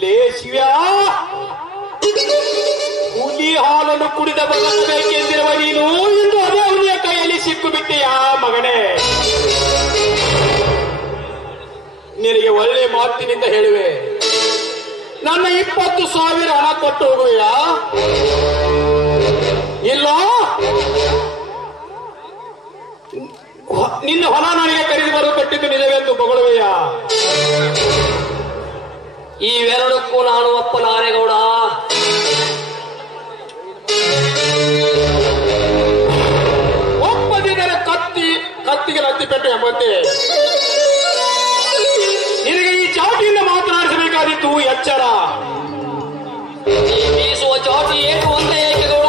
ಲೇ ಶಿವ್ಯ, ಹುಲಿ ಹಾಲನ್ನು ಕುಡಿದ ಬದುಕಬೇಕೆಂದಿರುವ ನೀನು ಇಂದು ಅದೇ ಹುಲಿಯ ಕೈಯಲ್ಲಿ ಸಿಕ್ಕು ಬಿಟ್ಟೆಯಾ ಮಗನೇ? ನಿನಗೆ ಒಳ್ಳೆ ಮಾತಿನಿಂದ ಹೇಳುವೆ, ನನ್ನ 20,000 ಹಣ ಕೊಟ್ಟು ಹೋಗುವೆಯಾ? ಇಲ್ಲ, ನಿನ್ನ ಹೊಲ ನನಗೆ ಖರೀದಿ ಬರುವ ಕಟ್ಟಿದ್ದು ನಿಜವೆಂದು ಬಗಳುವೆಯಾ? ಇವೆರಡಕ್ಕೂ ನಾನು ಒಪ್ಪಲಾರೆಗೌಡ. ಒಪ್ಪದಿದ್ದರೆ ಕತ್ತಿಗೆ ಲತ್ತಿ ಪೆಟ್ಟು ಎಂಬಂತೆ ನಿನಗೆ ಈ ಚಾಟಿಯಿಂದ ಮಾತನಾಡಿಸಬೇಕಾದಿತ್ತು. ಎಚ್ಚರ, ಬೀಸುವ ಚಾಟಿ ಏನು ಒಂದೇ ಏಕೆಗೌಡ.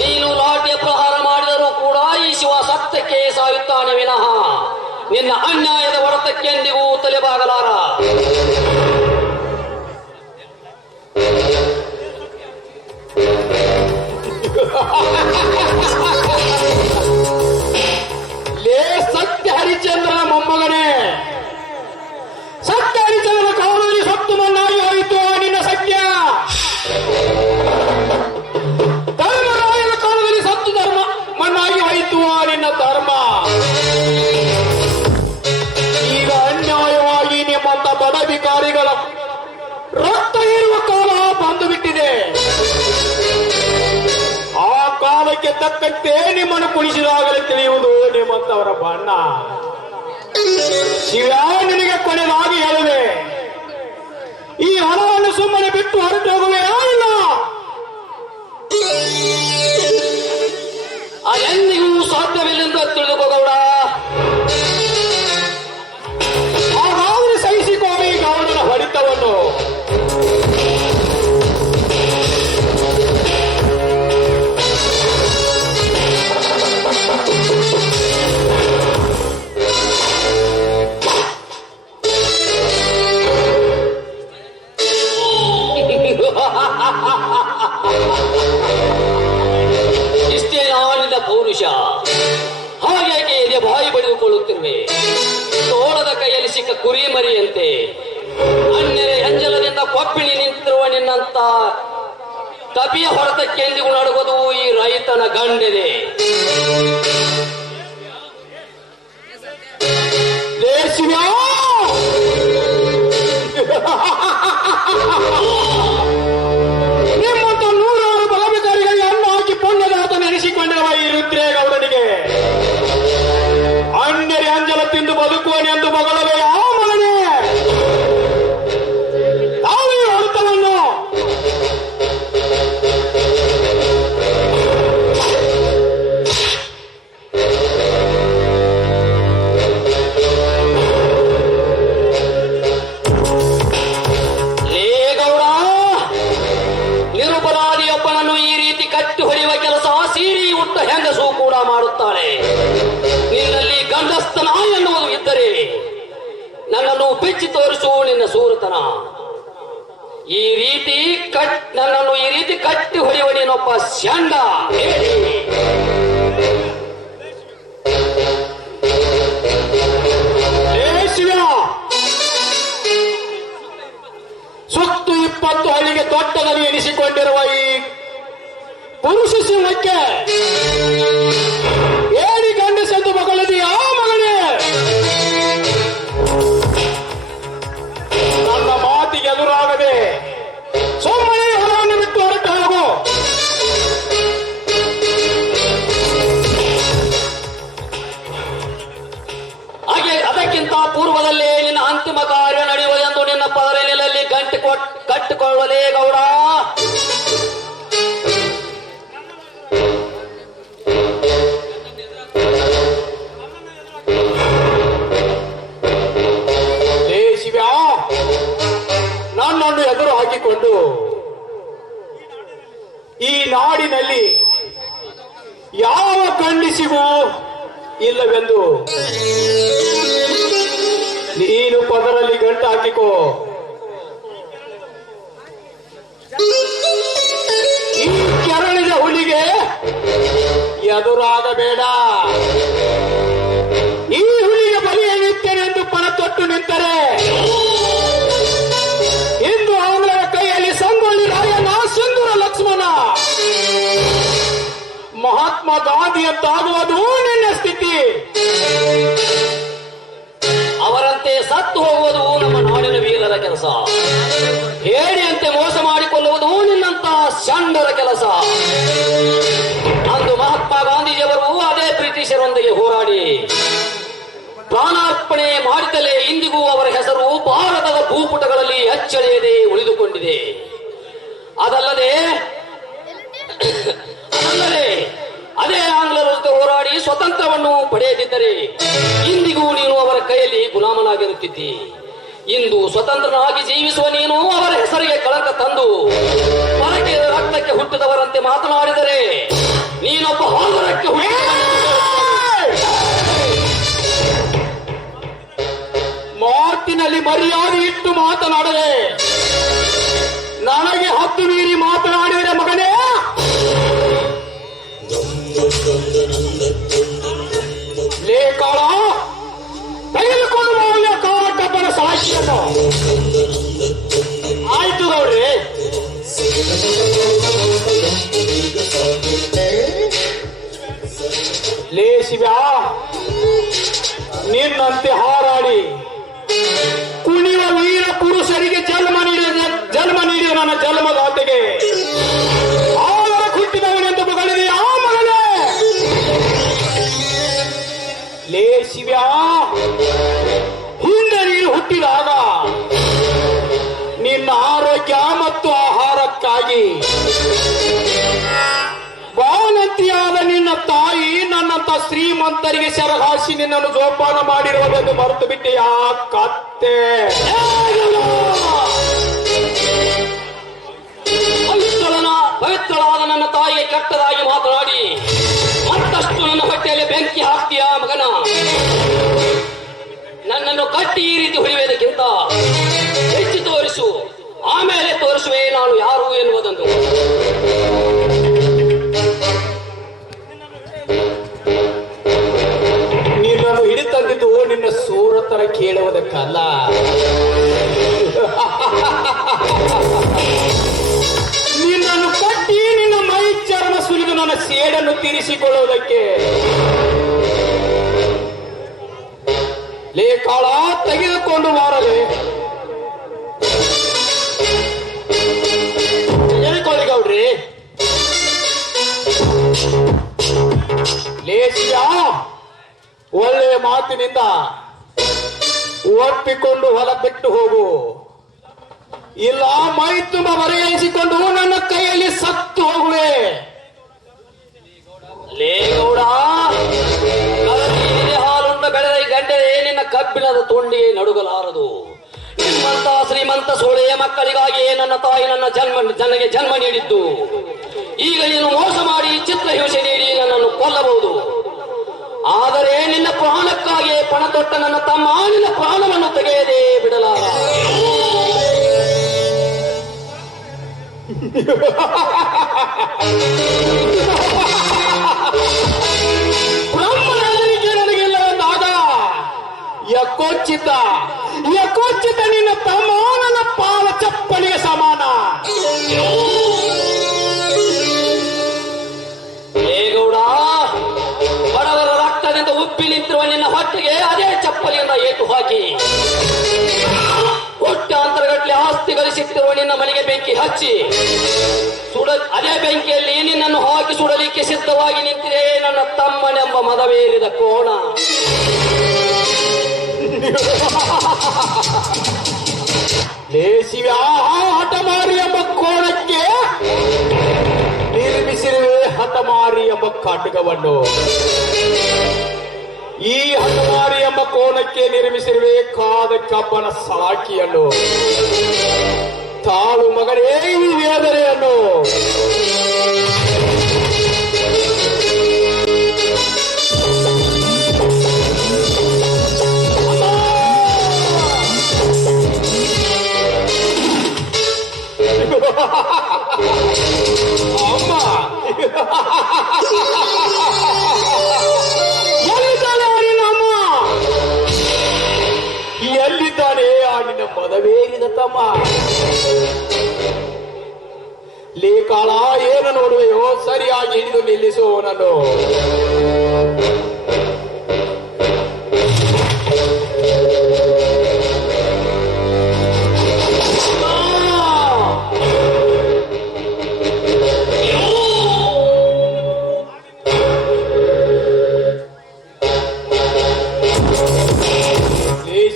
ನೀನು ಲಾಠಿಯ ಪ್ರಹಾರ ಮಾಡಿದರೂ ಕೂಡ ಈ ಶಿವ ಸತ್ಯಕ್ಕೆ ಸಾಯುತ್ತಾನೆ ವಿನಃ ನಿನ್ನ ಅನ್ಯಾಯದ ಹೊಡೆತಕ್ಕೆ ಎಂದಿಗೂ ತಲೆಬಾಗಲಾರ. ಲೇ ಸತ್ಯ ಹರಿಚಂದ್ರನ ಮೊಮ್ಮಗನೇ, ಸತ್ಯ ಹರಿಚಂದ್ರನ ಕಾಲದಲ್ಲಿ ಸತ್ತು ಮಣ್ಣಾಗಿ ಹೋಯಿತು ನಿನ್ನ ಸತ್ಯ. ಧರ್ಮರಾಯನ ಕಾಲದಲ್ಲಿ ಸತ್ತು ಧರ್ಮ ಮಣ್ಣಾಗಿ ಹೋಯಿತು ನಿನ್ನ ಧರ್ಮ. ಈಗ ಅನ್ಯಾಯವಾಗಿ ನಿಮ್ಮಂತ ಬಡ ಅಧಿಕಾರಿಗಳ ರಕ್ತ ಇರುವ ಕಾಲ ಬಂದು ಬಿಟ್ಟಿದೆ. ಆ ಕಾಲಕ್ಕೆ ತಕ್ಕಂತೆ ನಿಮ್ಮನ್ನು ಕುಣಿಸಿದಾಗಲೇ ತಿಳಿಯುವುದು ನಿಮ್ಮಂತವರ ಬಣ್ಣ. ಶಿವ, ನಿನಗೆ ಕೊನೆಯದಾಗಿ ಹೇಳುವೆ, ಈ ಹಣವನ್ನು ಸುಮ್ಮನೆ ಬಿಟ್ಟು ಹೊರಟು ಹೋಗುವೆ ಇಲ್ಲ? ಅದೆಂದಿಗೂ ಸಾಧ್ಯವಿല്ലെಂದು ತಿಳಿದುಕೋಗೌಡ. ಹಾಗಾದ್ರೆ ಸಹಿಸಿಕೊಳ್ಳಿ ಗೌಡನ ಹೊಡಿತವನ್ನು. ಇಷ್ಟೇ ನಾಳಿನ ಪೌರುಷ. ಹಾಗೆ ಎದೆ ಬಾಯಿ ಬಡಿದುಕೊಳ್ಳುತ್ತಿರುವೆ. ತೋಳದ ಕೈಯಲ್ಲಿ ಸಿಕ್ಕ ಕುರಿ ಮರಿಯಂತೆ ಅನ್ಯರ ಅಂಜಲದಿಂದ ಕೊಪ್ಪಿಳಿ ನಿಂತಿರುವ ನಿನ್ನಂತ ಕಪಿಯ ಹೊರತಕ್ಕೆ ಎಂದಿಗೂ ನಡುವುದು ಈ ರೈತನ ಗಂಡಿದೆ. ನಿಮ್ಮಂತ 100 ಬಲಾಧಿಕಾರಿಗಳಿಗೆ ಅನ್ನ ಹಾಕಿ ಪುಣ್ಯದಾತ ನೆನೆಸಿಕೊಂಡಿರುವ ಈ ರುದ್ರೇಗೌಡನಿಗೆ ಅನ್ಯರ ಅಂಜಲ ತಿಂದು ಬದುಕುವನೆಂದು ಮಗಳವೇ ಆ ಮಗನೇ ತಾವೇ ಹೊರತವನ್ನು. ನಿರುಪರಾಧಿಯೊಬ್ಬನನ್ನು ಈ ರೀತಿ ಕಟ್ಟಿ ಹೊಡೆಯುವ ಕೆಲಸ ಸೀರಿ ಉಟ್ಟ ಹೆಂಗಸು ಕೂಡ ಮಾಡುತ್ತಾಳೆ. ನಿನ್ನಲ್ಲಿ ಗಂಡಸ್ತನ ಎನ್ನುವುದು ಇದ್ದರೆ ನನ್ನನ್ನು ಬಿಚ್ಚಿ ತೋರಿಸು ನಿನ್ನ ಸೂರತನ. ನನ್ನನ್ನು ಈ ರೀತಿ ಕಟ್ಟಿ ಹೊಡೆಯುವ ನೀನೊಬ್ಬ ಷಂಡ. ಸುತ್ತು 20 ಹಳ್ಳಿಗೆ ದೊಡ್ಡದಲ್ಲಿ ಎನಿಸಿಕೊಂಡಿರುವ ಈ ಪುರುಷ ಸಿಂಹಕ್ಕೆ ಏನಿ ಗಂಡಸೆಂದು ಮಗಳಿದೆಯಾ ಮಗಳೇ? ನನ್ನ ಮಾತಿಗೆ ಎದುರಾಗದೆ ಸುಮ್ಮನೆ ಹೊರವನ್ನು ಬಿಟ್ಟು ಹೊರಟು ಹೋಗು. ಹಾಗೆ ಅದಕ್ಕಿಂತ ಪೂರ್ವದಲ್ಲೇ ನಿನ್ನ ಅಂತಿಮ ಕಾರ್ಯ ನಡೆಯುವುದೆಂದು ನಿನ್ನ ಪದರಿನಲ್ಲಿ ಕಟ್ಟಿಕೊಳ್ಳಲೇ ಗೌಡ. ಶಿವ, ನನ್ನನ್ನು ಎದುರು ಹಾಕಿಕೊಂಡು ಈ ನಾಡಿನಲ್ಲಿ ಯಾವ ಗಂಡಿಸಿಗೂ ಇಲ್ಲವೆಂದು ನೀನು ಪದರಲ್ಲಿ ಗಂಟು ಹಾಕಿಕೋ. ಈ ಕೆರಳಿದ ಹುಲಿಗೆ ಎದುರಾಗಬೇಡ. ಕೆಲಸ. ಹೇಡಿಯಂತೆ ಮೋಸ ಮಾಡಿಕೊಳ್ಳುವುದು ನಿನ್ನಂತ ಷಂಡರ ಕೆಲಸ. ಅಂದು ಮಹಾತ್ಮ ಗಾಂಧೀಜಿಯವರು ಅದೇ ಬ್ರಿಟಿಷರೊಂದಿಗೆ ಹೋರಾಡಿ ಪ್ರಾಣಾರ್ಪಣೆ ಮಾಡಿದಲೇ ಇಂದಿಗೂ ಅವರ ಹೆಸರು ಭಾರತದ ಭೂಪುಟಗಳಲ್ಲಿ ಅಚ್ಚಳಿಯದೆ ಉಳಿದುಕೊಂಡಿದೆ. ಅದಲ್ಲದೆ ಅದೇ ಆಂಗ್ಲರ ಜೊತೆ ಹೋರಾಡಿ ಸ್ವತಂತ್ರವನ್ನು ಪಡೆಯದಿದ್ದರೆ ಇಂದಿಗೂ ನೀನು ಅವರ ಕೈಯಲ್ಲಿ ಗುಲಾಮನಾಗಿರುತ್ತಿದ್ದಿ. ಇಂದು ಸ್ವತಂತ್ರನಾಗಿ ಜೀವಿಸುವ ನೀನು ಅವರ ಹೆಸರಿಗೆ ಕಳಂಕ ತಂದು ಹೊರಗೆ ರಕ್ತಕ್ಕೆ ಹುಟ್ಟಿದವರಂತೆ ಮಾತನಾಡಿದರೆ ನೀನೊಬ್ಬ ಹಾಲರಕ್ಕೆ ಮಾತಿನಲ್ಲಿ ಮರ್ಯಾದೆ ಇಟ್ಟು ಮಾತನಾಡದೆ ನನಗೆ ಹತ್ತು ಮೀರಿ ಮಾತನಾಡಿದರೆ ಮಗನೇ ಲೇಖಾಳ ತೆಗೆದುಕೊಂಡು ಹೋಗುವ ಕಾರಕಬ್ಬನ ಸಾಕ್ಷಿಯನ್ನು. ಆಯ್ತು ಗೌಡ್ರಿ. ಲೇ ಶಿವ, ನಿನ್ನಂತೆ ಹಾರಾಡಿ ಕುಣಿಯುವ ವೀರ ಪುರುಷರಿಗೆ ಜನ್ಮ ನೀಡಿದ ನನ್ನ ಜನ್ಮದಾತೆಗೆ ಅವರ ಹುಟ್ಟಿದವನೆಂದು ಮಗಳಿದೆ ಆ ಮಗನೇ. ಲೇ ಶಿವ, ಹಿಂದೆ ನೀನು ಹುಟ್ಟಿದಾಗ ನಿನ್ನ ಆರೋಗ್ಯ ಮತ್ತು ಆಹಾರಕ್ಕಾಗಿ ಬಾನಂತಿಯಾದ ನಿನ್ನ ತಾಯಿ ನನ್ನಂತ ಶ್ರೀಮಂತರಿಗೆ ಸರಹಾಸಿ ನಿನ್ನನ್ನು ಜೋಪಾನ ಮಾಡಿರುವುದನ್ನು ಮರೆತು ಬಿಟ್ಟೆ ಆ ಕತ್ತೆ. ಪವಿತ್ರಳಾದ ನನ್ನ ತಾಯಿಗೆ ಕೆಟ್ಟದಾಗಿ ಮಾತನಾಡಿ ಮತ್ತಷ್ಟು ನನ್ನ ಹೊಟ್ಟೆಯಲ್ಲಿ ಬೆಂಕಿ ಹಾಕ್ತೀಯ ಮಗನ. ನನ್ನನ್ನು ಕಟ್ಟಿ ಈ ರೀತಿ ಹೊಡೆಯುವುದಕ್ಕಿಂತ ಹೆಚ್ಚು ತೋರಿಸು, ಆಮೇಲೆ ತೋರಿಸುವೆ ನಾನು ಯಾರು ಎನ್ನುವುದನ್ನು. ನಿನ್ನನ್ನು ಹಿಡಿತಂದಿದ್ದು ನಿನ್ನ ಸೂರತರ ಕೇಳುವುದಕ್ಕಲ್ಲ, ನಿನ್ನನ್ನು ಕಟ್ಟಿ ನಿನ್ನ ಮೈ ಚರ್ಮ ಸುಲಿದು ನನ್ನ ಸೇಡನ್ನು ತೀರಿಸಿಕೊಳ್ಳುವುದಕ್ಕೆ. ಲೇಖಾಳ ತೆಗೆದುಕೊಂಡು ಬಾರದೆ. ಹೇಳಿಕೊಳ್ಳಿ ಗೌಡ್ರಿ. ಲೇಸಿಯ ಒಳ್ಳೆಯ ಮಾತಿನಿಂದ ಒಪ್ಪಿಕೊಂಡು ಹೊಲ ಬಿಟ್ಟು ಹೋಗು, ಇಲ್ಲ ಮೈ ತುಂಬ ಬರೆಯಿಸಿಕೊಂಡು ನನ್ನ ಕೈಯಲ್ಲಿ ಸತ್ತು ಹೋಗುವೆ. ಲೇಗೌಡ, ಹಾಲುಂಡ ಬೆಳೆದ ಗಂಟೆ ನಿನ್ನ ಕಬ್ಬಿಣದ ತುಂಡಿಗೆ ನಡುಗಲಾರದು. ನಿಮ್ಮಂತ ಶ್ರೀಮಂತ ಸೋಳೆಯ ಮಕ್ಕಳಿಗಾಗಿ ನನ್ನ ತಾಯಿ ನನಗೆ ಜನ್ಮ ನೀಡಿದ್ದು. ಈಗ ನೀನು ಮೋಸ ಮಾಡಿ ಚಿತ್ರಹಿಂಸೆ ನೀಡಿ ನನ್ನನ್ನು ಕೊಲ್ಲಬಹುದು. ಆದರೆ ನಿನ್ನ ಪ್ರಾಣಕ್ಕಾಗಿ ಪಣ ತೊಟ್ಟ ನನ್ನ ತಮ್ಮ ನಿನ್ನ ಪ್ರಾಣವನ್ನು ತೆಗೆಯದೇ ಬಿಡಲಾರ. ಬ್ರಹ್ಮನಿಗೆ ನನಗಿಲ್ಲ ಎಂದಾಗ ಯಕೋಚಿತ ನಿನ್ನ ತಮ್ಮ ನನ್ನ ಪಾದ ಚಪ್ಪಲಿಗೆ ಸಮಾನ. ಲೇಗೌಡ, ಬಡವರ ರಕ್ತದಿಂದ ಉಪ್ಪಿ ನಿಂತಿರುವ ನಿನ್ನ ಹೊಟ್ಟೆಗೆ ಅದೇ ಚಪ್ಪಲಿಯಿಂದ ಏಟು ಹಾಕಿ ಕೋಟ್ಯಾಂತರಗಟ್ಟಲೆ ಆಸ್ತಿ ಗಳಿಸಿಟ್ಟಿರುವ ನಿನ್ನ ಮನೆಗೆ ಬೆಂಕಿ ಹಚ್ಚಿ ಅದೇ ಬೆಂಕಿಯಲ್ಲಿ ನಿನ್ನನ್ನು ಹಾಕಿ ಸುಡಲಿಕ್ಕೆ ಸಿದ್ಧವಾಗಿ ನಿಂತಿದೆ ನನ್ನ ತಮ್ಮನೆಂಬ ಮದವೇರಿದ ಕೋಣ. ದೇಶಿವ್ಯಾ ಹಠಮಾರಿ ಎಂಬ ಕೋಣಕ್ಕೆ ನಿರ್ಮಿಸಿರುವೆ ಹಠಮಾರಿ ಎಂಬ ಖಡ್ಗವನ್ನು. ಈ ಹಠಮಾರಿ ಎಂಬ ಕೋಣಕ್ಕೆ ನಿರ್ಮಿಸಿರುವೆ ಕಾದ ಕಬ್ಬನ ಸಾಕಿಯನ್ನು. ತಾಳು ಮಗನೇ ಈ ವೇದನೆಯನ್ನು. ಅಮ್ಮ, ಎಲ್ಲಿದ್ದಾನೆ ನಿನ್ನ ಅಮ್ಮ? ಎಲ್ಲಿದ್ದಾನೆ ಆ ನಿನ್ನ ಮದವೇರಿದ ತಮ್ಮ? ಲೇಖಾಳ, ಏನು ನೋಡುವೆಯೋ ಸರಿಯಾಗಿ ಹಿಡಿದು ನಿಲ್ಲಿಸುವವನನ್ನು.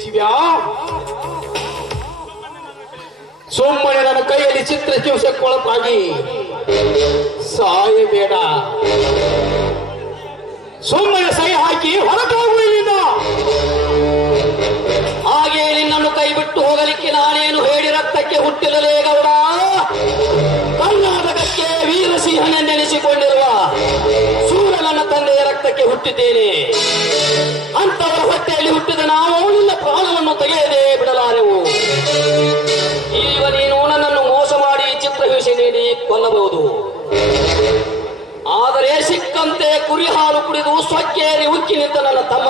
ಶಿವ್ಯಾ, ಸುಮ್ಮನೆ ನನ್ನ ಕೈಯಲ್ಲಿ ಚಿತ್ರ ಹಿಂಸೆಗೊಳಗಾಗಿ ಸಾಯಬೇಡ. ಸುಮ್ಮನೆ ಸೈ ಹಾಕಿ ಹೊರಟೋಗು ಇಲ್ಲಿಂದ. ಹಾಗೆ ನಿನ್ನನ್ನು ಕೈ ಬಿಟ್ಟು ಹೋಗಲಿಕ್ಕೆ ನಾನೇನು ಹೇಳಿ ರಕ್ತಕ್ಕೆ ಹುಟ್ಟಿರಲೇ ಗೌಡ. ಕರ್ನಾಟಕಕ್ಕೆ ವೀರಸಿಂಹನೆನ್ನೆನಿಸಿಕೊಂಡಿರುವ ಸೂರ್ಯನನ್ನ ತಂದೆಯ ರಕ್ತಕ್ಕೆ ಹುಟ್ಟಿದ್ದೇನೆ. ಅಂತವರ ಹೊಟ್ಟೆಯಲ್ಲಿ ಹುಟ್ಟಿದ ನಾವು ನಿನ್ನ ಪ್ರಾಣವನ್ನು ತೆಗೆಯದೆ ಬಿಡಲಾರೆವು. ಈಗ ನೀನು ನನ್ನನ್ನು ಮೋಸ ಮಾಡಿ ಚಿತ್ರಹಿಂಸೆ ನೀಡಿ ಕೊಲ್ಲಬಹುದು. ಆದರೆ ಸಿಕ್ಕಂತೆ ಕುರಿ ಹಾಲು ಕುಡಿದು ಸ್ವಕ್ಕೇರಿ ಉಕ್ಕಿ ನಿಂತ ನನ್ನ ತಮ್ಮ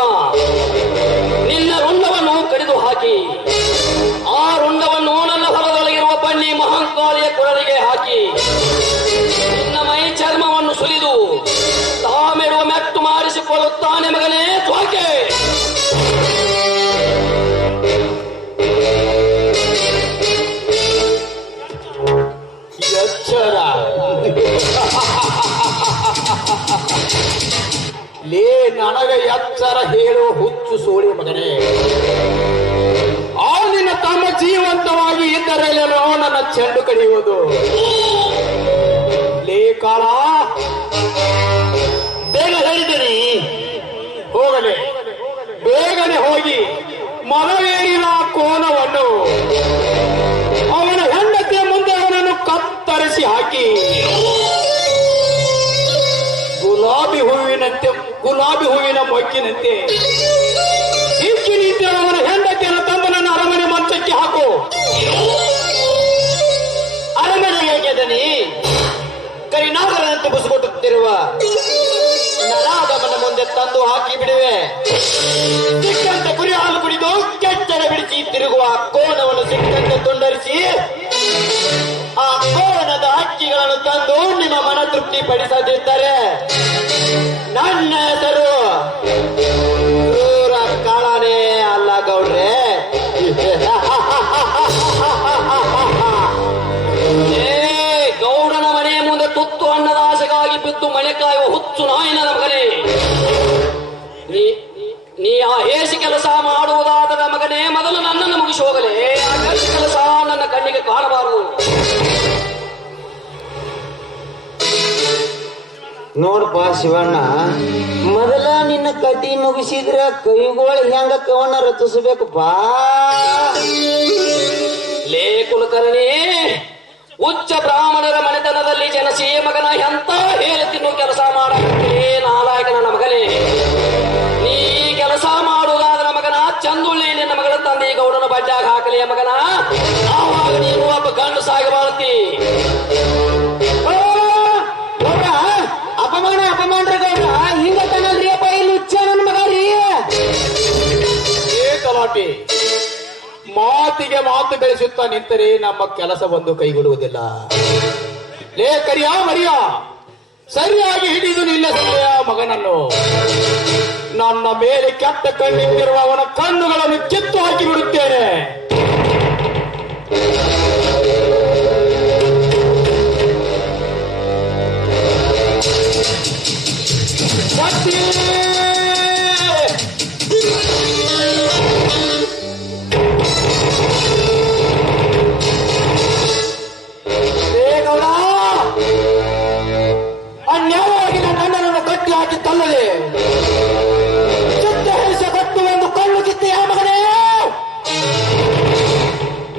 ನಿನ್ನ ರುಂಡವನ್ನು ಕಡಿದು ಹಾಕಿ ಆ ರುಂಡವನ್ನು ನನ್ನ ಹೊಲದೊಳಗಿರುವ ಬನ್ನಿ ಮಹಾಂಕಾಳಿಯ ಕೊರಳಿಗೆ ಹಾಕಿ ನಿನ್ನ ಮೈ ಚರ್ಮವನ್ನು ಸುಲಿದು ತಾಮೆಡುವ ಮೆಟ್ಟು ಮಾಡಿಸಿಕೊಳ್ಳುತ್ತಾನೆ ಮಗನೇ ತ್ವಾಕೆ. ಎಚ್ಚರ ಲೇ, ನನಗೆ ಎಚ್ಚರ ಹೇಳು ಹುಚ್ಚು ಸೋಳಿ ಮಗನೇ. ಆ ನಿನ್ನ ತಮ್ಮ ಜೀವಂತವಾಗಿ ಇದ್ದರೇನೋ ನನ್ನ ಚೆಂಡು ಕಡಿಯುವುದು. ಲೇ ಕಾಳ, ಬೇಗ ಹೇಳಿದ್ದೀನಿ, ಹೋಗಲೇ ಬೇಗನೆ ಹೋಗಿ ಮನವೇರಿನ ಕೋನವನ್ನು ಅವನ ಹೆಂಡತಿಯ ಮುಂದೆ ಅವನನ್ನು ಕತ್ತರಿಸಿ ಹಾಕಿ ಗುಲಾಬಿ ಹೂವಿನ ಮೊಗ್ಗಿನಂತೆ ಹಿಕ್ಕಿ ನಿಂತ ಅವನ ಹೆಂಡತಿಯನ್ನು ತಂದು ನನ್ನ ಅರಮನೆ ಮಂಚಕ್ಕೆ ಹಾಕು. ಅರಮನೆ ಹೇಗೆದನಿ ಕರಿನಾಗರಂತೆ ಬುಸುಗೊಟ್ಟುತ್ತಿರುವ ನರಾಗಮನ ಮುಂದೆ ತಂದು ಹಾಕಿ ಬಿಡುವೆ. ಸಿಕ್ಕಂತೆ ಕುರಿ ಹಾಲು ಕುಡಿದು ಕೆಚ್ಚರ ಬಿಡಿಸಿ ತಿರುಗುವ ಕೋಣವನ್ನು ಸಿಕ್ಕಂತೆ ತುಂಡರಿಸಿ ಆ ಕೋಣದ ಹಕ್ಕಿಗಳನ್ನು ತಂದು ನಿಮ್ಮ ಮನ ತೃಪ್ತಿ ಪಡಿಸದಿದ್ದರೆ ನನ್ನ ಹೆಸರು ಕ್ರೂರ ಕಾಳನೇ ಅಲ್ಲ ಗೌಡ್ರೆ. ಗೌಡನ ಮನೆಯ ಮುಂದೆ ತುತ್ತು ಅನ್ನದ ಆಸೆಗಾಗಿ ಬಿದ್ದು ಮನೆ ಕಾಯುವ ಹುಚ್ಚು ನಾಯಿನ ಮಗನೇ. ನೀ ಆ ಹೇಸಿ ಕೆಲಸ ಮಾಡುವುದಾದ ಮಗನೇ ಮೊದಲು ನನ್ನನ್ನು ಮುಗಿಸಿ ಹೋಗಲೇ. ಆ ಕೆಲಸ ನನ್ನ ಕಣ್ಣಿಗೆ ಕಾಣಬಾರದು. ನೋಡಪ್ಪ ಶಿವಣ್ಣ, ಮೊದಲ ನಿನ್ನ ಕತಿ ಮುಗಿಸಿದ್ರ ಕೈಗೋಳ ಹೆಂಗ ಕವನ ರಚಿಸಬೇಕಪ್ಪ. ಲೇ ಕುಲಕರ್ಣಿ, ಉಚ್ಚ ಬ್ರಾಹ್ಮಣರ ಮನೆತನದಲ್ಲಿ ಜನಸಿ ಮಗನ ಎಂತ ಹೇಳಿ ತಿನ್ನು ಕೆಲಸ ಮಾಡಕ್ಕೆ ನಾಲಾಯಕ ನನ್ನ ಮಗನೇ. ನೀ ಕೆಲಸ ಮಾಡುವುದಾದ್ರ ಮಗನ ಚಂದುಳ್ಳಿ ನಿನ್ನ ಮಗಳ ತಂದೆ ಗೌಡನ ಬಡ್ಡಾಗ ಹಾಕಲಿ ಮಗನ. ಆವಾಗ ನೀನು ಒಬ್ಬ ಗಂಡು ಸಾಗಿ ಬಾಳ್ತಿ. ಅಪಮಾನ್ರಿ ಗೌಡ್ರ, ಹಿಂಗ ತನಲ್ರಿ ಅಪ್ಪ ಇಲ್ಲಿ ಹುಚ್ಚ ನನ್ನ ಮಗ ರೀ. ಗಲಾಟೆ ಮಾತಿಗೆ ಮಾತು ಬೆಳೆಸುತ್ತಾ ನಿಂತರೆ ನಮ್ಮ ಕೆಲಸ ಒಂದು ಕೈಗೊಳ್ಳುವುದಿಲ್ಲ. ಲೇ ಕರಿಯ ಮರಿಯ, ಸರಿಯಾಗಿ ಹಿಡಿದು ನಿಲ್ಲಿಸಲೆಯ ಮಗನನ್ನು. ನನ್ನ ಮೇಲೆ ಕೆಟ್ಟ ಕಣ್ಣಿಟ್ಟಿರುವ ಅವನ ಕಣ್ಣುಗಳನ್ನು ಕಿತ್ತು ಹಾಕಿ ಬಿಡುತ್ತೇನೆ. ಅನ್ಯಾಯವಾಗಿ ನನ್ನನ್ನು ಕಟ್ಟಿ ಹಾಕಿ ತಲ್ಲದೆ ಚಿತ್ರಹಿಂಸ ಕಟ್ಟು ಒಂದು ಕಣ್ಣು ಕಿತ್ತೆಯ ಮಗನೇ.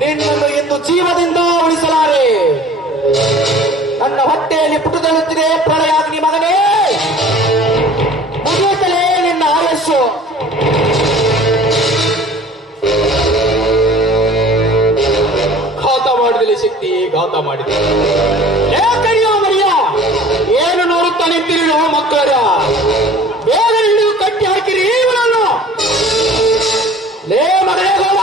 ನಿನ್ನನ್ನು ಇಂದು ಜೀವದಿಂದ ಉಳಿಸಲಾರೆ. ನನ್ನ ಹೊಟ್ಟೆಯಲ್ಲಿ ಪುಟುತ್ತಲುತ್ತಿದೆ ಪ್ರಳಯಾಗ್ನಿ ಮಗನೇ. ಮುಗಿಯುತ್ತಲೇ ನಿನ್ನ ಆಯಸ್ಸು. ಘಾತ ಮಾಡಿದಲ್ಲಿ ಶಕ್ತಿ ಘಾತ ಮಾಡಿದೆ. ಏನು ನೋಡುತ್ತಾ ನಿಂತಿರಿ ಮಕ್ಕಳ? ಬೇಗ ಹಿಡಿದು ಕಟ್ಟಿ ಹಾಕಿರಿ ಇವನನ್ನು. ಲೇ ಮಗನೇಗೌಡ,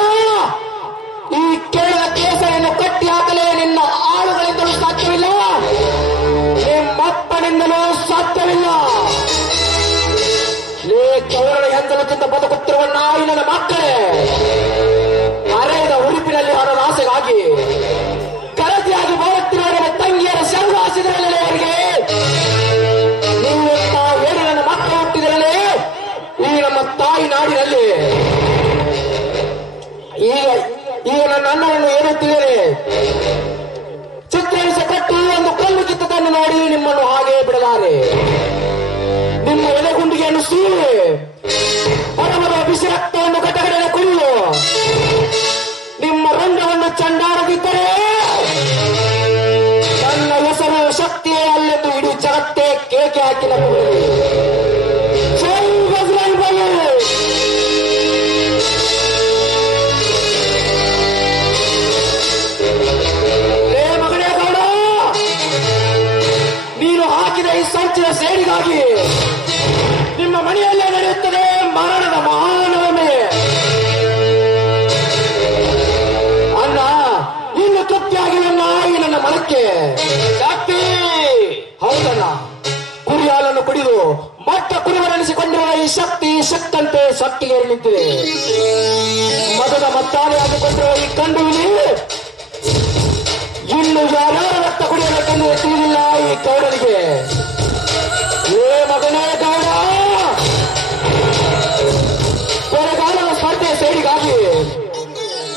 ಈ ಕೇರಳ ಕೇಸರಿಯನ್ನು ಕಟ್ಟಿ ಹಾಕಲೇ ನಿನ್ನ ಆಳುಗಳಿಂದಲೂ ಸಾಧ್ಯವಿಲ್ಲ, ನಿಮ್ಮಪ್ಪನಿಂದಲೂ ಸಾಧ್ಯವಿಲ್ಲ. ಲೇ ಕವರಳ ಹೆಂಚಲಕ್ಕಿಂತ ಬದುಕುತ್ತಿರುವ ನಾಯಿ ನನ್ನ ಮಕ್ಕಳೇ, ಅರೆಯದ ಉಡುಪಿನಲ್ಲಿ ಹಣದ ಆಸೆಗಾಗಿ ಕರದಿಯಾಗಿ ಬಾಳುತ್ತಿರುವ ಈಗ ಈಗ ನನ್ನ ಅಣ್ಣವನ್ನು ಏನು ತಿಳಿಯರೆ ಚಿತ್ರಹಿಂಸ ಕಟ್ಟಿ ಒಂದು ಕಲ್ಲು ಕಿತ್ತದನ್ನು ನೋಡಿ ನಿಮ್ಮನ್ನು ಹಾಗೆ ಬಿಡಲಾರೆ. ನಿಮ್ಮ ಎಲೆಗುಂಡಿಗೆಯನ್ನು ಸೀಳಿ ಪರಮದ ಬಿಸಿ ರಕ್ತವನ್ನು ಘಟಗಡೆ ಕುಡಿದು ನಿಮ್ಮ ರಂಗವನ್ನು ಚಂಡಾಡದಿದ್ದರೆ ನನ್ನ ಹೆಸರು ಶಕ್ತಿಯೇ ಅಲ್ಲೆಂದು ಇಡೀ ಜಗತ್ತೇ ಕೇಕೆ ಹಾಕಿ ನಮ್ಮಲ್ಲಿ ಮಗನೇ ಗೌಡ, ನೀನು ಹಾಕಿದ ಈ ಸಂಚಿನ ಸೇಡಿಗಾಗಿ ನಿಮ್ಮ ಮನೆಯಲ್ಲೇ ನಡೆಯುತ್ತದೆ ಮರಣದ ಮಹಾನವಮೆ. ಅಣ್ಣ ಇನ್ನು ತೃಪ್ತಿಯಾಗಿಲ್ಲ ಈ ನನ್ನ ಮನಕ್ಕೆ. ಶಕ್ತಿ ಹೌದಣ್ಣ, ಕುರಿಯಾಲನ್ನು ಕುಡಿದು ಮಟ್ಟ ಕುರಿವರೆನಿಸಿಕೊಂಡಿರುವ ಈ ಶಕ್ತಿ ಶಕ್ತಂತೆ ಶಕ್ತಿಗೆ ನಿಂತಿದೆ. ಮದದ ಮತ್ತಾನೆ ಆಗಿಕೊಂಡಿರುವ ಈ ಕಂಡುವಿನಿ ಇನ್ನು ಯಾರ್ಯಾರ ರಕ್ತ ಕುಡಿಯಬೇಕೆಂದು ತಿಳಿದಿಲ್ಲ ಈ ಗೌಡನಿಗೆ. ಏ ಮಗನೇ ಗೌಡ, ಬರಗಾಲದ ಸ್ಪರ್ಧೆ ಸೇರಿಗಾಗಿ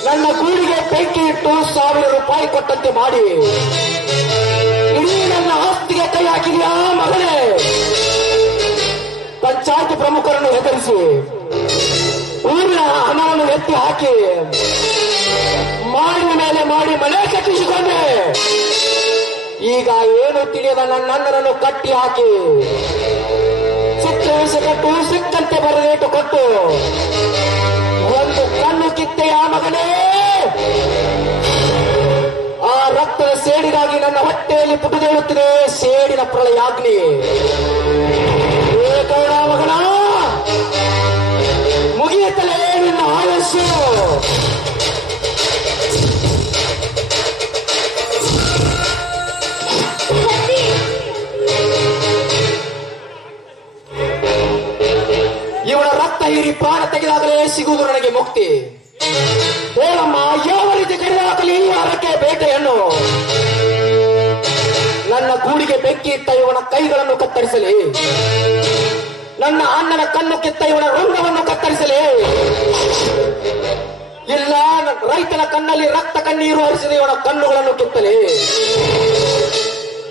ನನ್ನ ಗೂಡಿಗೆ ಬೆಂಕಿ ಇಟ್ಟು 1000 ರೂಪಾಯಿ ಕೊಟ್ಟಂತೆ ಮಾಡಿ ಇಡೀ ನನ್ನ ಆಸ್ತಿಗೆ ಕೈ ಹಾಕಿದೆಯಾ ಮಗನೇ? ಪಂಚಾಯತ್ ಪ್ರಮುಖರನ್ನು ಹೆದರಿಸಿ ಊರಿನ ಹಣವನ್ನು ಎತ್ತಿ ಹಾಕಿ ಮಾಡಿದ ಮೇಲೆ ಮಾಡಿ ಮನೆ ಕಟ್ಟಿಸಿಕೊಂಡೆ. ಈಗ ಏನು ತಿಳಿಯದ ನನ್ನ ಅಣ್ಣನನ್ನು ಕಟ್ಟಿ ಹಾಕಿ ಚಿತ್ರಹಿಂಸ ಕಟ್ಟು ಸಿಕ್ಕಂತೆ ಬರದೇಟು ಕೊಟ್ಟು ಒಂದು ಕಣ್ಣು ಕಿತ್ತೆಯ ಮಗನೇ. ಆ ರಕ್ತದ ಸೇಡಿಗಾಗಿ ನನ್ನ ಹೊಟ್ಟೆಯಲ್ಲಿ ಪುಟದೇಳುತ್ತಿದೆ ಸೇಡಿನ ಪ್ರಳಯಾಗ್ನಿ. ಏಕೌಡ ಮಗನ, ಮುಗಿಯುತ್ತಲೇ ನಿನ್ನ ಆಯಸ್ಸು. ಇವನ ರಕ್ತ ಹೀರಿ ಪ್ರಾಣ ತೆಗೆದಾಗಲೇ ಸಿಗುವುದು ನನಗೆ ಮುಕ್ತಿ. ಹೇಳಮ್ಮ, ಯಾವ ರೀತಿ ಕಡಿದಾಗಲಿ ಹರಕೆ ಬೇಟೆಯನ್ನು ನನ್ನ ಗೂಡಿಗೆ ಬೆಂಕಿ ಇತ್ತ ಇವನ ಕೈಗಳನ್ನು ಕತ್ತರಿಸಲಿ, ನನ್ನ ಅಣ್ಣನ ಕಣ್ಣು ಕಿತ್ತ ಇವನ ರಂಗವನ್ನು ಕತ್ತರಿಸಲಿ, ಇಲ್ಲ ರೈತನ ಕಣ್ಣಲ್ಲಿ ರಕ್ತ ಕಣ್ಣೀರು ಹರಿಸಿದ ಇವನ ಕಣ್ಣುಗಳನ್ನು ಕಿತ್ತಲಿ,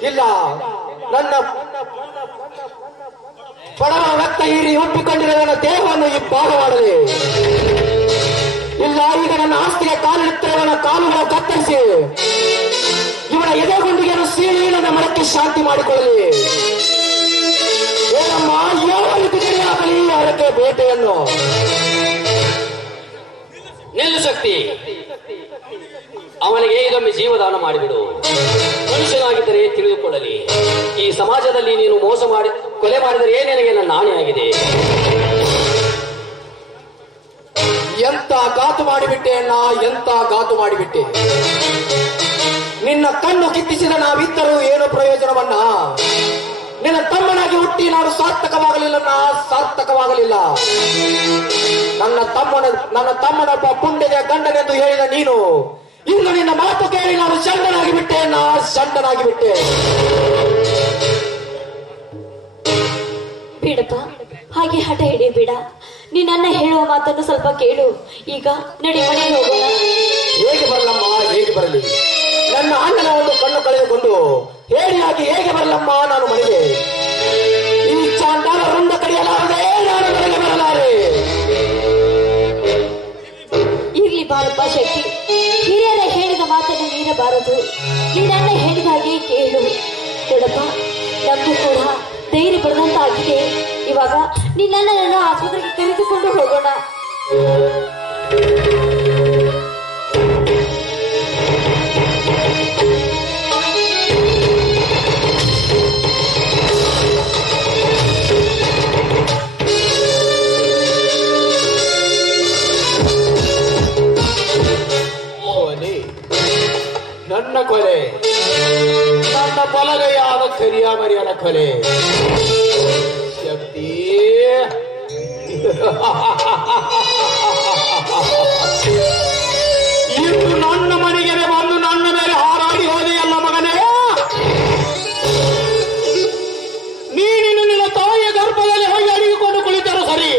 ಇಲ್ಲ ನನ್ನ ಬಡವ ರಕ್ತ ಹೀರಿ ಒಪ್ಪಿಕೊಂಡಿರುವ ದೇಹವನ್ನು ಈ ಭಾಗ ಮಾಡಲಿ, ಇಲ್ಲ ಈಗ ನನ್ನ ಆಸ್ತಿಗೆ ಕಾಲಿಡುತ್ತಿರುವವನ ಕಾಲುಗಳನ್ನು ಕತ್ತರಿಸಿ ಇವನ ಎದೆಗುಂಡಿಗೆಯನ್ನು ಸೀಳಿ ನನ್ನ ಮನಕ್ಕೆ ಶಾಂತಿ ಮಾಡಿಕೊಳ್ಳಲಿ. ಏನಮ್ಮ, ಯಾವ ರೀತಿ ಆಗಲಿ ಅದಕ್ಕೆ ಬೇಟೆಯನ್ನು. ನಿಲ್ಲು ಶಕ್ತಿ, ಅವನಿಗೆ ಇದೊಮ್ಮೆ ಜೀವದಾನ ಮಾಡಿಬಿಡು. ಮನುಷ್ಯನಾಗಿದ್ದರೆ ತಿಳಿದುಕೊಳ್ಳಲಿ, ಈ ಸಮಾಜದಲ್ಲಿ ನೀನು ಮೋಸ ಮಾಡಿ ಕೊಲೆ ಮಾಡಿದರೆ ನಿನಗೆ ನನ್ನ ಆಣೆಯಾಗಿದೆ. ಎಂತ ಗಾತು ಮಾಡಿಬಿಟ್ಟೆ ಅಣ್ಣ, ಎಂತ ಗಾತು ಮಾಡಿಬಿಟ್ಟೆ. ನಿನ್ನ ಕಣ್ಣು ಕಿತ್ತಿಸಿದ ನಾವಿದ್ದರೂ ಏನು ಪ್ರಯೋಜನವನ್ನ? ನಿನ್ನ ತಮ್ಮನಾಗಿ ಹುಟ್ಟಿ ನಾನು ಸಾರ್ಥಕವಾಗಲಿಲ್ಲ, ಸಾರ್ಥಕವಾಗಲಿಲ್ಲ. ನನ್ನ ತಮ್ಮನೊಬ್ಬ ಪುಣ್ಯದ ಗಂಡನೆಂದು ಹೇಳಿದ ನೀನು ಇನ್ನು ನಿನ್ನ ಮಾತು ಕೇಳಿ ನಾನು ಷಂಡನಾಗಿ ಬಿಟ್ಟೆ, ಷಂಡನಾಗಿ ಬಿಟ್ಟೆ. ಬೇಡಪ್ಪ, ಹಾಗೆ ಹಠ ಹಿಡಿಯಬೇಡ. ನೀನನ್ನ ಹೇಳುವ ಮಾತನ್ನು ಸ್ವಲ್ಪ ಕೇಳು. ಈಗ ನಡಿ, ಮನೆಗೆ ಹೋಗೋಣ. ಹೇಗೆ ಬರಲಮ್ಮ, ಹೇಗೆ ಬರಲಿ? ನನ್ನ ಅಣ್ಣನ ಒಂದು ಕಣ್ಣು ಕಳೆದುಕೊಂಡು ಹೇಳಿಯಾಗಿ ಹೇಗೆ ಬರಲಮ್ಮ ನಾನು ಮನೆಗೆ? ಈ ಚಾಂಡಾಲ ವೃಂದ ಕಡಿಯಲಾರದೆ ನಾನು ಮನೆಗೆ ಬರಲಾರೆ. ಇರ್ಲಿ ಬಾರಪ್ಪ ಶಕ್ತಿ, ಹಿರಿಯರ ಹೇಳಿದ ಮಾತನ್ನು ಮೀರಬಾರದು. ನೀನನ್ನ ಹೇಳಿದ ಹಾಗೆ ಕೇಳು. ನೋಡಪ್ಪ, ನಮಗೂ ಕೂಡ ಧೈರ್ಯ ಪಡೆದಂತಾಗಿದೆ. ಇವಾಗ ನಿನ್ನನ್ನು ಆಸ್ಪತ್ರೆಗೆ ಕರೆದುಕೊಂಡು ಹೋಗೋಣ. ನನ್ನ ಕೊಲೆ, ನನ್ನ ಬಲಗೈಯಾದ ಕರಿಯ ಮರಿಯನ ಕೊಲೆ. ಶಕ್ತಿ, ಇಂದು ನನ್ನ ಮನೆಗೆ ಬಂದು ನನ್ನ ಮೇಲೆ ಹಾರಾಡಿ ಹೋದೆಯಲ್ಲ ಮಗನೇ. ನೀನಿನ್ನು ನಿನ್ನ ತಾಯಿಯ ಗರ್ಭದಲ್ಲಿ ಹೋಗಿ ಅಡಗಿಕೊಂಡು ಕುಳಿತರು ಸರಿ.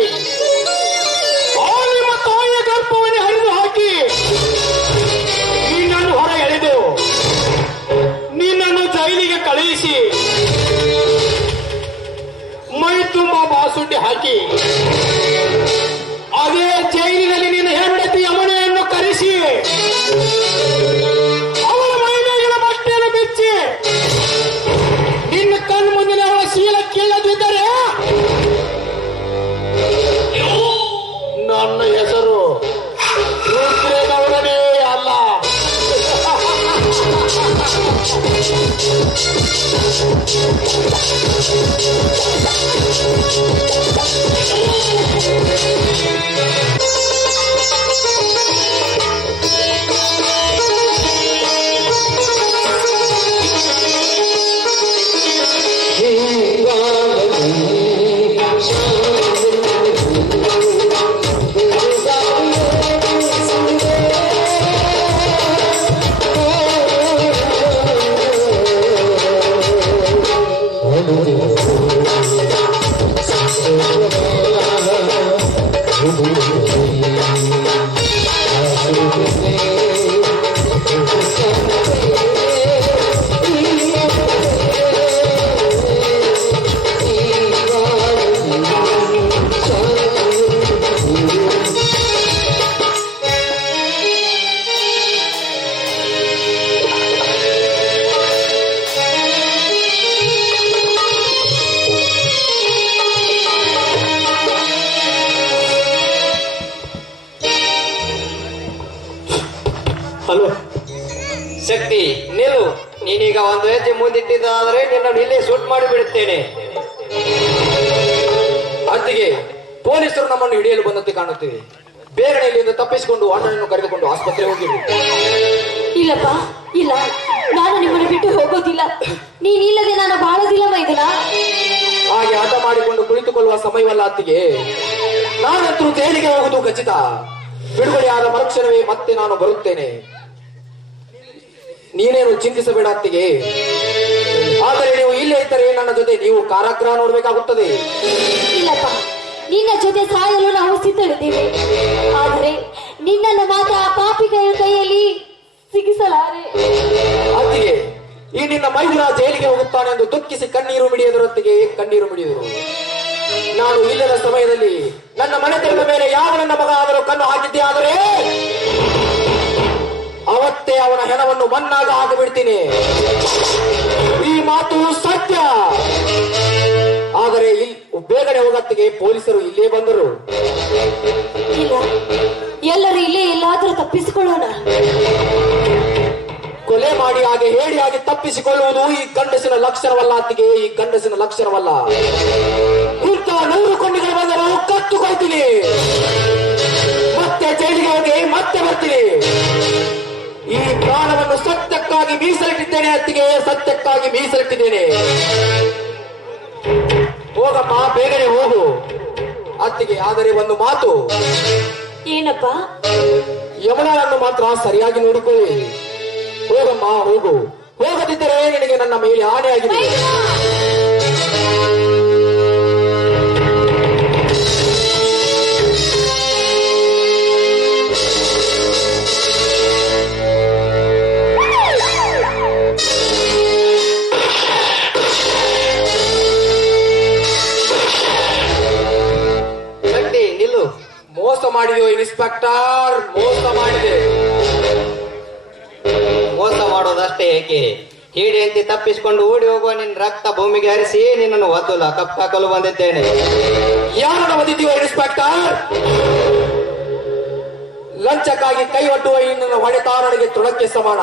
ಆ ನಿಮ್ಮ ತಾಯಿಯ ಗರ್ಭವನ್ನು ಹರಿದು ಹಾಕಿ ಹಾಕಿ ಅದೇ ಜೈಲಿನಲ್ಲಿ ನಿನ್ನ ಹೆಂಡತಿ ಯಮನೆಯನ್ನು ಕರೆಸಿ ಅವಳ ಮೈಮೇಲಿನ ಬಟ್ಟೆಯನ್ನು ಬಿಚ್ಚಿ ನಿನ್ನ ಕಣ್ಣು ಮುಂದಿನ ಅವಳ ಶೀಲ ಕೇಳದಿದ್ದರೆ ನನ್ನ ಹೆಸರು ರುದ್ರೇಗೌಡನೇ ಅಲ್ಲ. ಹಲೋ ಶಕ್ತಿ, ನಿಲ್ಲು. ನೀನೀಗ ಒಂದು ಹೆಜ್ಜೆ ಮುಂದಿಟ್ಟಿದ್ದಾದರೆ ನಿನ್ನನ್ನು ಇಲ್ಲೇ ಶೂಟ್ ಮಾಡಿ ಬಿಡುತ್ತೇನೆ. ಅಂತಿಗೆ ಪೊಲೀಸರು ನಮ್ಮನ್ನು ಹಿಡಿಯಲು ಬಂದಂತೆ ಕಾಣುತ್ತಿದೆ. ಬೇಗನೆ ಇಲ್ಲಿಂದ ತಪ್ಪಿಸಿಕೊಂಡು ಅಣ್ಣನನ್ನು ಕರೆದುಕೊಂಡು ಆಸ್ಪತ್ರೆ ಹೋಗಿರು. ಇಲ್ಲಪ್ಪ, ಇಲ್ಲ, ನಾನು ನಿಮ್ಮನ್ನು ಬಿಟ್ಟು ಹೋಗೋದಿಲ್ಲ. ನೀನಿಲ್ಲದೆ ನಾನು ಬಾಳೋದಿಲ್ಲ ಮೈದನ. ಹಾಗೆ ಆಟ ಮಾಡಿಕೊಂಡು ಕುಳಿತುಕೊಳ್ಳುವ ಸಮಯವಲ್ಲ ಅತ್ತಿಗೆ. ನಾನಂತೂ ಜೈಲಿಗೆ ಹೋಗುವುದು ಖಚಿತ. ಬಿಡುಗಡೆ ಆದ ಮರುಕ್ಷಣವೇ ಮತ್ತೆ ನಾನು ಬರುತ್ತೇನೆ. ನೀನೇನು ಚಿಂತಿಸಬೇಡ ಅತ್ತಿಗೆ. ಆದರೆ ನೀವು ಇಲ್ಲೇ ಇದ್ದರೆ ನನ್ನ ಜೊತೆ ನೀವು ಕಾರಾಗೃಹ ನೋಡಬೇಕಾಗುತ್ತದೆ. ಇಲ್ಲಪ್ಪ, ನಿನ್ನ ಜೊತೆ ಸಾಯಲು ನಾವು ಸಿದ್ಧರಿದ್ದೇವೆ. ಆದರೆ ನಿನ್ನನ್ನು ಮಾತ್ರ ಆ ಪಾಪಿಗಳ ಕೈಯಲ್ಲಿ ಸಿಗಿಸಲಾರೆ. ಅತ್ತಿಗೆ, ಈ ನಿನ್ನ ಮೈದುನ ಜೈಲಿಗೆ ಹೋಗುತ್ತಾನೆ ಎಂದು ದುಃಖಿಸಿ ಕಣ್ಣೀರು ಮಿಡಿಯದರೊತ್ತಿಗೆ ಕಣ್ಣೀರು ಮಿಡಿಯುವರು. ನಾನು ಇಲ್ಲದ ಸಮಯದಲ್ಲಿ ನನ್ನ ಮನೆತನದ ಮೇಲೆ ಯಾವ ನನ್ನ ಮಗ ಆದರೂ ಕಣ್ಣು ಹಾಕಿದ್ದೆ ಆದರೆ ಅವತ್ತೇ ಅವನ ಹೆಣವನ್ನು ಮಣ್ಣಾಗ ಹಾಕಿಬಿಡ್ತೀನಿ. ಈ ಮಾತು ಸತ್ಯ. ಆದರೆ ಬೇಗನೆ ಹೋಗತ್ತಿಗೆ ಪೊಲೀಸರು ಇಲ್ಲೇ ಬಂದರು. ಇಲ್ಲ, ಎಲ್ಲರೂ ಇಲ್ಲೇ ಎಲ್ಲಾದ್ರೂ ತಪ್ಪಿಸಿಕೊಳ್ಳೋಣ. ಕೊಲೆ ಮಾಡಿ ಹಾಗೆ ಹೇಳಿ ಹಾಗೆ ತಪ್ಪಿಸಿಕೊಳ್ಳುವುದು ಈ ಗಂಡಸಿನ ಲಕ್ಷಣವಲ್ಲ ಅತ್ತಿಗೆ, ಈ ಗಂಡಸಿನ ಲಕ್ಷಣವಲ್ಲ. ಇಂಥ 100 ಕೊಂಡಿಗಳು ಬಂದರೂ ಕತ್ತುಕೊಳ್ತೀನಿ. ಮತ್ತೆ ಜೈಲಿಗೆ ಹೋಗಿ ಮತ್ತೆ ಬರ್ತೀನಿ. ಈ ಪ್ರಾಣವನ್ನು ಸತ್ಯಕ್ಕಾಗಿ ಮೀಸಲಿಟ್ಟಿದ್ದೇನೆ ಅತ್ತಿಗೆ, ಸತ್ಯಕ್ಕಾಗಿ ಮೀಸಲಿಟ್ಟಿದ್ದೇನೆ. ಹೋಗಮ್ಮ, ಬೇಗನೆ ಹೋಗು ಅತ್ತಿಗೆ. ಆದರೆ ಒಂದು ಮಾತು. ಏನಪ್ಪ? ಯಮುನಾಳನ್ನು ಮಾತ್ರ ಸರಿಯಾಗಿ ನೋಡಿಕೊಳ್ಳಿ. ಹೋಗಮ್ಮ, ಹೋಗು. ಹೋಗದಿದ್ದರೆ ನಿನಗೆ ನನ್ನ ಮೇಲೆ ಆಣೆಯಾಗಿದೆ. ಶಕ್ತಿ, ನಿಲ್ಲು. ಮೋಸ ಮಾಡಿದೆಯೋ ಇನ್ಸ್ಪೆಕ್ಟರ್, ಮೋಸ ಮಾಡಿದೆ. ಮೋಸ ಮಾಡೋದಷ್ಟೇ ಏಕೆ? ಹಿಡಿಯಂತೆ ತಪ್ಪಿಸಿಕೊಂಡು ಓಡಿ ಹೋಗುವ ನಿನ್ನ ರಕ್ತ ಭೂಮಿಗೆ ಹರಿಸಿ ನಿನ್ನನ್ನು ಒದ್ದಲ ಕಪ್ಪಾಕಲು ಬಂದಿದ್ದೇನೆ. ಯಾರನ್ನು ಬಂದಿದ್ದೀವೋ ಇನ್ಸ್ಪೆಕ್ಟರ್? ಲಂಚಕ್ಕಾಗಿ ಕೈ ಒಡ್ಡುವ ನಿನ್ನ ಹೊಡೆತಾರನಿಗೆ ತೃಣಕ್ಕೆ ಸಮಾನ.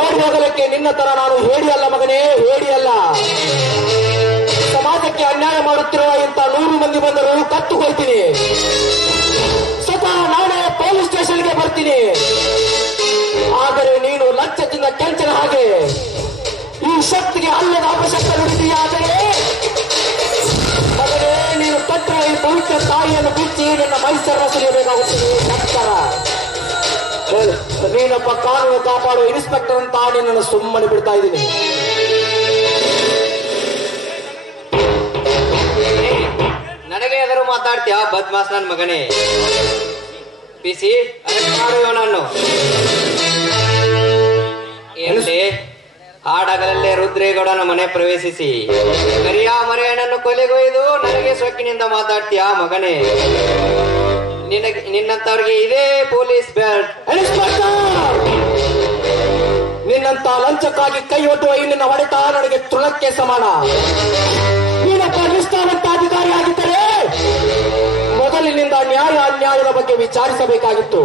ಓಡಿ ಹೋಗಲಿಕ್ಕೆ ನಿನ್ನ ತರ ನಾನು ಹೇಳಿ ಅಲ್ಲ ಮಗನೇ, ಹೇಳಿ ಅಲ್ಲ. ಸಮಾಜಕ್ಕೆ ಅನ್ಯಾಯ ಮಾಡುತ್ತಿರುವ ಇಂಥ 100 ಮಂದಿ ಬಂದರೂ ಕತ್ತುಕೊಳ್ತೀನಿ. ಸ್ವತಃ ನಾನೇ ಪೊಲೀಸ್ ಸ್ಟೇಷನ್ಗೆ ಬರ್ತೀನಿ. ಆದರೆ ನೀನು ಲಂಚದಿಂದ ಕೆಂಚನ ಹಾಗೆ ಈ ಶಕ್ತಿಗೆ ಅಲ್ಲದ ಅಪಶಕ್ತಿ ನುಡಿದೆಯಾದರೆ ಮಗನೇ, ನೀನು ತಟ್ಟುವ ಈ ಪವಿತ್ರ ತಾಯಿಯನ್ನು ಬಿಚ್ಚಿ ನಿನ್ನ ಮೈಸೂರನ್ನು ಸುಲಿಯಬೇಕಾಗುತ್ತದೆ. ನಮಸ್ಕಾರ. ನೀನೊಬ್ಬ ಕಾನೂನು ಕಾಪಾಡುವ ಇನ್ಸ್ಪೆಕ್ಟರ್ ಅಂತ ನಿನ್ನನ್ನು ಸುಮ್ಮನೆ ಬಿಡ್ತಾ ಇದ್ದೀನಿ. ನನಗೆ ಎದುರು ಮಾತಾಡ್ತೀಯ ಬದ್ಮಾಸ್ ನನ್ ಮಗನೇ? ಪಿಸಿ ಅರೆಸ್ಟ್ ಮಾಡುವ ನಾನು. ಏನ್ರಿ ಹಾಡಗಲಲ್ಲೇ ರುದ್ರೇಗೌಡನ ಮನೆ ಪ್ರವೇಶಿಸಿ ಕರಿಯ ಮರೆಯಣ್ಣನ್ನು ಕೊಲೆಗೊಯ್ದು ನನಗೆ ಸೊಕ್ಕಿನಿಂದ ಮಾತಾಡ್ತೀಯಾ ಮಗನೇ? ನಿನ್ನಂತವ್ರಿಗೆ ಇದೇ ಪೊಲೀಸ್ ಬೆಲ್ಟ್. ಇನ್ಸ್ಪೆಕ್ಟರ್, ನಿನ್ನಂತ ಲಂಚಕ್ಕಾಗಿ ಕೈ ಒಡ್ಡುವ ನಿನ್ನ ಹೊಡೆತ ನನಗೆ ತೃಣಕ್ಕೆ ಸಮಾನ. ನೀನೊಬ್ಬ ನಿಷ್ಠಾವಂತ ಅಧಿಕಾರಿಯಾಗಿದ್ದರೆ ಮೊದಲಿನಿಂದ ನ್ಯಾಯ ಅನ್ಯಾಯದ ಬಗ್ಗೆ ವಿಚಾರಿಸಬೇಕಾಗಿತ್ತು.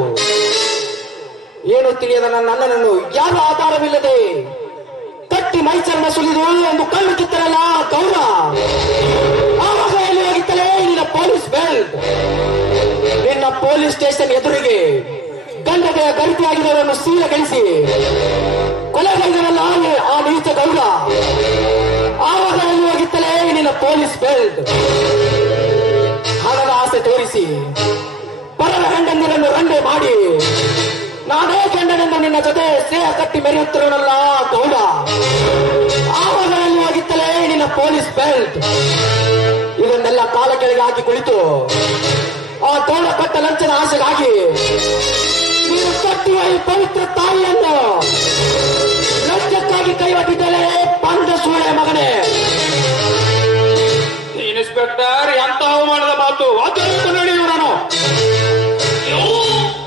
ಏನು ತಿಳಿಯದ ನನ್ನ ಅಣ್ಣನನ್ನು ಯಾವ ಆಧಾರವಿಲ್ಲದೆ ಕಟ್ಟಿ ಮೈಚರ್ಮ ಸುಲಿದು ಒಂದು ಕಲ್ಲು ಕಿತ್ತರಲ್ಲ ಗೌರ, ಆವಾಗ ಎಲ್ಲಿ ಹೋಗಿತ್ತಲೇ ನಿನ್ನ ಪೊಲೀಸ್ ಬೆಲ್ಟ್? ನಿನ್ನ ಪೊಲೀಸ್ ಸ್ಟೇಷನ್ ಎದುರಿಗೆ ಗಂಡದ ಗರಿತಿಯಾಗಿದ್ದವರನ್ನು ಸೀಲಗಳಿಸಿ ಕೊಲೆಗೈದರಲ್ಲ ಆ ನೀಚ ಗೌಡ, ಆವಾಗ ಎಲ್ಲಿ ಹೋಗಿತ್ತಲೇ ನಿನ್ನ ಪೊಲೀಸ್ ಬೆಲ್ಟ್? ಹಣದ ಆಸೆ ತೋರಿಸಿ ಪರರ ಗಂಡಂದಿರನ್ನು ರಂಡೆ ಮಾಡಿ ನಾನೇ ಗಂಡನಿಂದ ನಿನ್ನ ಜೊತೆ ಸ್ನೇಹ ಕಟ್ಟಿ ಮೆರೆಯುತ್ತಿರೋನಲ್ಲ ಗೌಡ, ಆವಾಗ ಎಲ್ಲಿ ಹೋಗಿತ್ತಲೇ ನಿನ್ನ ಪೊಲೀಸ್ ಬೆಲ್ಟ್? ಇದನ್ನೆಲ್ಲ ಕಾಲ ಕೆಳಗೆ ಹಾಕಿ ಕುಳಿತು ಆ ಗೌಡ ಕಟ್ಟ ಲಂಚದ ಆಸೆಗಾಗಿ ನೀನು ಕಟ್ಟುವ ಈ ಪವಿತ್ರ ತಾಯಿಯನ್ನು ಲಂಚಕ್ಕಾಗಿ ಕೈವಟ್ಟಿದ್ದಲೇ ಬಂದ ಸೂಳೆ ಮಗನೇ. ಇನ್ಸ್ಪೆಕ್ಟರ್, ಎಂತ ಅವಮಾನದ ಮಾತು! ನೋಡಿ ಇವರನ್ನು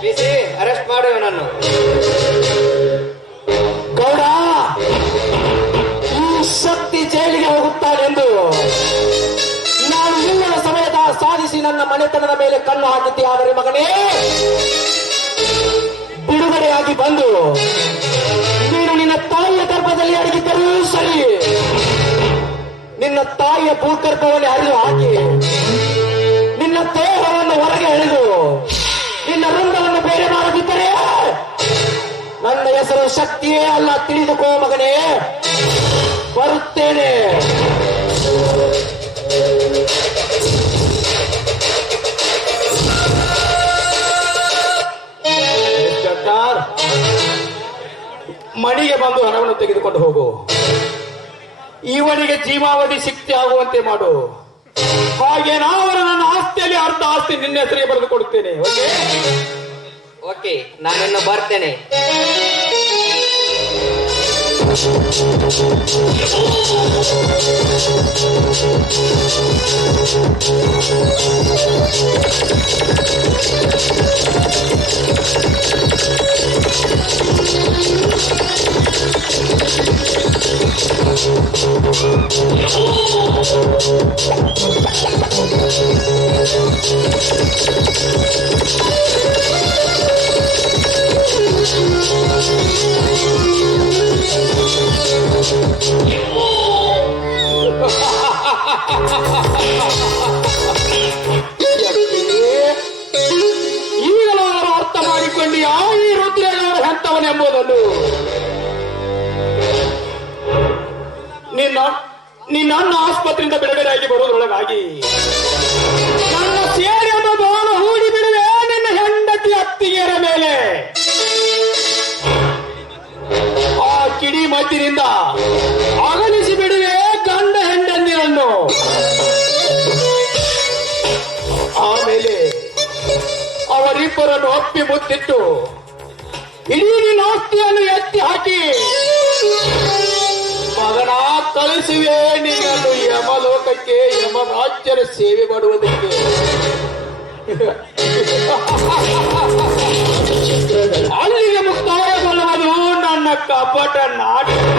ಬಿಸಿ ಅರೆಸ್ಟ್ ಮಾಡು ಇವನನ್ನು. ಗೌಡ, ಈ ಶಕ್ತಿ ಜೈಲಿಗೆ ಹೋಗುತ್ತಾನೆಂದು ನಾನು ನಿನ್ನ ಸಮಯದ ಸಾಧಿಸಿ ನನ್ನ ಮನೆತನದ ಮೇಲೆ ಕಣ್ಣು ಹಾಕಿದ್ದೆ. ಆದರೆ ಮಗನೇ, ಬಿಡುಗಡೆಯಾಗಿ ಬಂದು ನೀನು ನಿನ್ನ ತಾಯಿಯ ಗರ್ಭದಲ್ಲಿ ಅಡಗಿದ್ದರೂ ಸರಿ, ನಿನ್ನ ತಾಯಿಯ ಭೂಗರ್ಭವನ್ನು ಹರಿದು ಹಾಕಿ ನಿನ್ನ ದೇಹವನ್ನು ಹೊರಗೆ ಎಳೆದು ನಿನ್ನ ರಂಗವನ್ನು ಬೇರೆ ಮಾಡದಿದ್ದರೆ ನನ್ನ ಹೆಸರು ಶಕ್ತಿಯೇ ಅಲ್ಲ, ತಿಳಿದುಕೋ ಮಗನೇ. ಬರುತ್ತೇನೆ. ಮಣಿಗೆ ಬಂದು ಹಣವನ್ನು ತೆಗೆದುಕೊಂಡು ಹೋಗು. ಇವನಿಗೆ ಜೀವಾವಧಿ ಶಿಕ್ಷೆ ಆಗುವಂತೆ ಮಾಡು. ಹಾಗೆ ನಾವು ನನ್ನ ಆಸ್ತಿಯಲ್ಲಿ ಅರ್ಧ ಆಸ್ತಿ ನಿನ್ನ ಹೆಸರಿಗೆ ಬರೆದು ಕೊಡುತ್ತೇನೆ. ಓಕೆ? ಓಕೆ, ನಾನಿನ್ನು ಬರ್ತೇನೆ. ಈಗಲೂ ಅರ್ಥ ಮಾಡಿಕೊಂಡು ಈ ರುದ್ರೇಗೌಡ ಎಂಬುದನ್ನು ನಿನ್ನ ಆಸ್ಪತ್ರೆಯಿಂದ ಬಿಡುಗಡೆಯಾಗಿ ಬರುವುದರೊಳಗಾಗಿ ನನ್ನ ಸೇರಿಯನ್ನು ಬಾಣ ಹೂಡಿ ಬಿಡುವೆ ನಿನ್ನ ಹೆಂಡತಿ ಅತ್ತಿಗೆಯರ ಮೇಲೆ. ಆ ಕಿಡಿ ಮದ್ದಿನಿಂದ ಅಗಲಿಸಿ ಬಿಡುವೆ ಗಂಡ ಹೆಂಡಂದಿರನ್ನು. ಆಮೇಲೆ ಅವರಿಬ್ಬರನ್ನು ಅಪ್ಪಿ ಮುತ್ತಿಟ್ಟು ಇಡೀ ನಿನ್ನ ಆಸ್ತಿಯನ್ನು ಎತ್ತಿ ಹಾಕಿ ಮಗನ ಕಳಿಸುವೆ ನಿನ್ನನ್ನು ಯಮಲೋಕಕ್ಕೆ, ಯಮರಾಜ್ಯರ ಸೇವೆ ಮಾಡುವುದಕ್ಕೆ. ಅಲ್ಲಿಗೆ ಮುಕ್ತಾಯಗೊಳ್ಳುವುದು ನನ್ನ ಕಪಟ ನಾಟಕ.